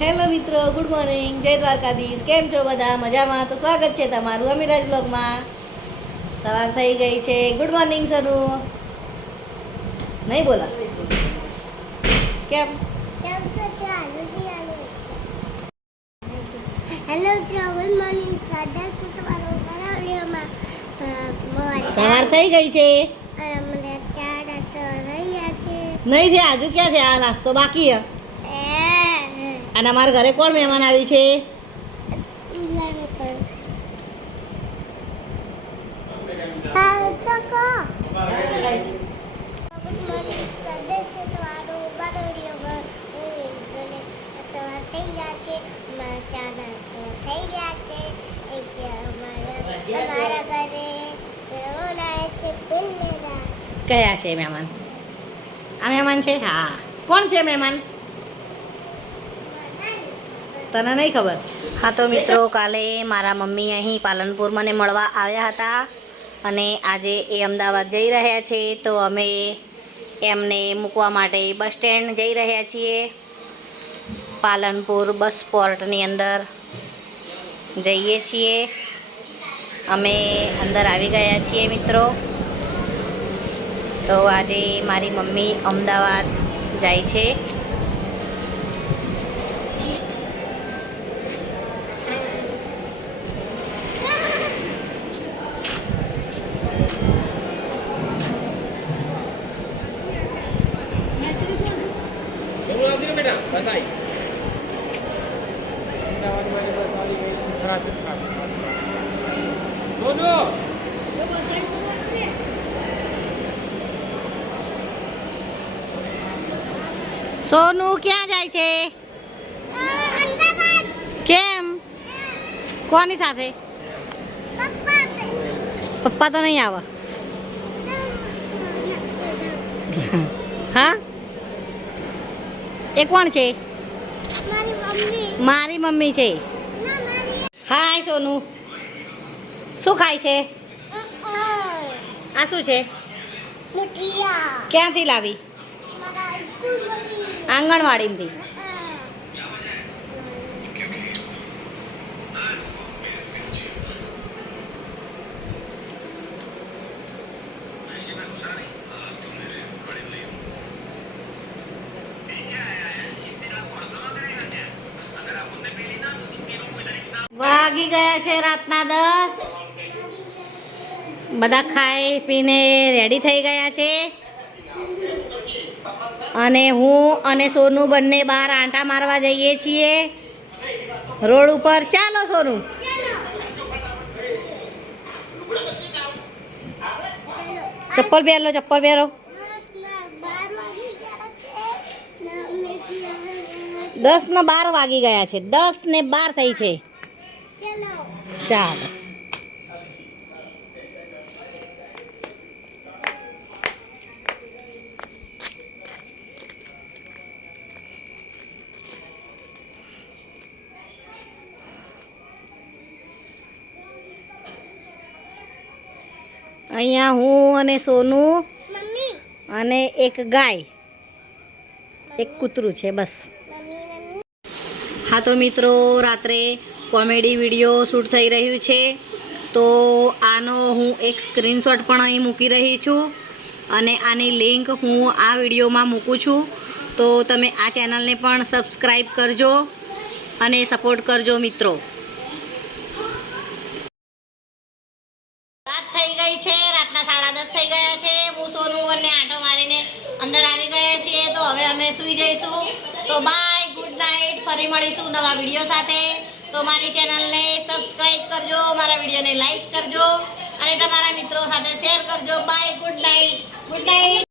Hello મિત્રો good morning. જય દ્વારકાધીશ. કેમ છો બધા? મજામાં? તો સ્વાગત છે તમારું અમીરાજ બ્લોગમાં. સવાર થઈ ગઈ છે. Good morning Sanu. નહીં બોલા. કેમ? હેલો મિત્રો ગુડ મોર્નિંગ. સ્વાગત છે તમારું સવાર થઈ ગઈ છે. મને ચા નાસ્તો રહ્યા છે. નહીં થયા હજુ ક્યાં થયા? નાસ્તો બાકી હે અને અમારા ઘરે કોણ મહેમાન આવ્યું છે? સવાર થઈ ગયા છે મારા થઈ ગયા છે એક અમારા અમારા ઘરે મહેમાન? આવ્યા છે કયા છે મહેમાન? આ મહેમાન છે? હા. કોણ છે મહેમાન? તને નહીં ખબર? હા તો મિત્રો, કાલે મારા મમ્મી અહીં પાલનપુર મને મળવા આવ્યા હતા અને આજે એ અમદાવાદ જઈ રહ્યા છે, તો અમે એમને મૂકવા માટે બસ સ્ટેન્ડ જઈ રહ્યા છીએ. પાલનપુર બસ સ્પોર્ટની અંદર જઈએ છીએ. અમે અંદર આવી ગયા છીએ મિત્રો. તો આજે મારી મમ્મી અમદાવાદ જાય છે શરૂ આવતી ને બેટા બસ આવી અમદાવાદમાંથી બસ છે થરાદ સોનું ક્યાં જાય છે? કેમ? કોની સાથે? પપ્પા તો નહીં આવે. હા? એ કોણ છે? મારી મમ્મી છે. હાય સોનું. શું ખાય છે? આ શું છે? મુઠિયા. ક્યાંથી લાવી? આંગણવાડીમાંથી. વાગી ગયા છે રાતના દસ. બધા ખાઈ પીને રેડી થઈ ગયા છે. અને હું અને સોનું બંને બહાર આંટા મારવા જઈએ છીએ. રોડ ઉપર. ચાલો સોનું. ચપ્પલ પહેરો ચપ્પલ પહેરો. દસ ને બાર વાગી ગયા છે. દસ ને બાર થઈ છે. ચાલો. અહીંયા હું અને સોનું અને એક ગાય. એક કૂતરું છે બસ. હા તો મિત્રો રાત્રે કોમેડી વીડિયો શૂટ થઈ રહ્યું છે. તો આનો હું એક સ્ક્રીનશોટ પણ અહીં મૂકી રહી છું અને આની લિંક હું આ વિડીયોમાં મૂકું છું. તો તમે આ ચેનલને પણ સબસ્ક્રાઈબ કરજો અને સપોર્ટ કરજો મિત્રો. રાત થઈ ગઈ છે, રાતના સાડા દસ થઈ ગયા છે. અંદર આવી ગયા છીએ. તો હવે અમે સૂઈ જઈશું. તો બાય ગુડ નાઇટ ફરી મળીશું નવા વીડિયો સાથે. તો મારી ચેનલને સબસ્ક્રાઇબ કરજો, મારા વિડીયોને લાઈક કરજો અને તમારા મિત્રો સાથે શેર કરજો. Bye, good night. Good night.